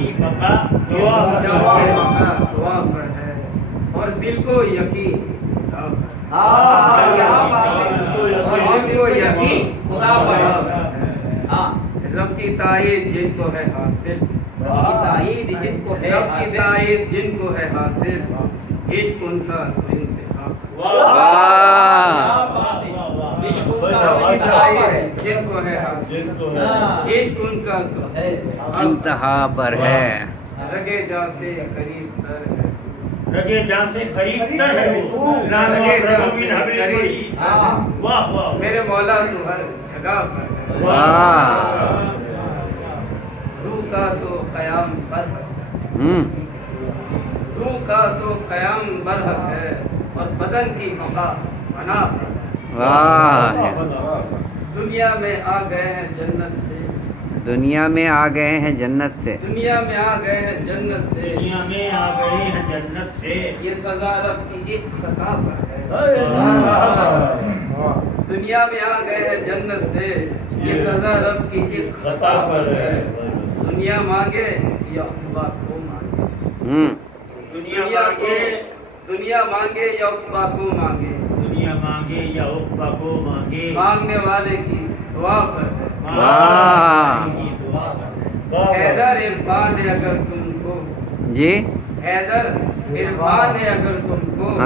کی بقا دعا پر ہے اور دل کو یقین خدا پر رب کی تائید جن کو ہے حاصل رب کی تائید جن کو ہے حاصل عشق ان کا تو انتہا جن کو ہے حاصل عشق ان کا تو انتہا پر ہے رگے جا سے قریب تر ہے رگے جان سے قریب تر ہے وہ رگے جان سے قریب واہ واہ میرے مولا تو ہر جگہ پر ہے روح کا تو قیام برحق روح کا تو قیام برحق ہے اور بدن کی بقا فنا دنیا میں آ گئے ہیں جنت سے دنیا میں آ گئے ہیں جنت سے دنیا میں آ گئے ہیں جنت سے دنیا میں آ گئے ہیں جنت سے یہ سزا رب کی ایک خطا پر ہے دنیا میں آ گئے ہیں جنت سے یہ سزا رب کی ایک خطا پر ہے دنیا مانگے یا عقبہ کو مانگے دنیا مانگے یا عقبہ کو مانگے دنیا مانگے یا عقبہ کو مانگے مانگنے والے کی دعا پر ہے حیدر عرفان ہے اگر تم کو جی حیدر عرفان ہے اگر تم کو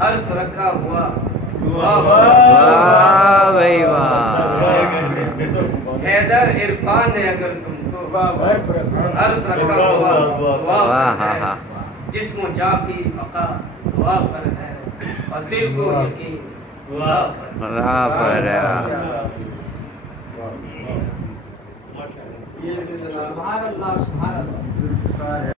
حرف رکھا ہوا بھائی واہ حیدر عرفان ہے اگر تم کو حرف رکھا ہوا جسم و جا کی بقا دعا پر ہے اور دل کو یقین خدا پر ہے سبحان اللہ سبحان اللہ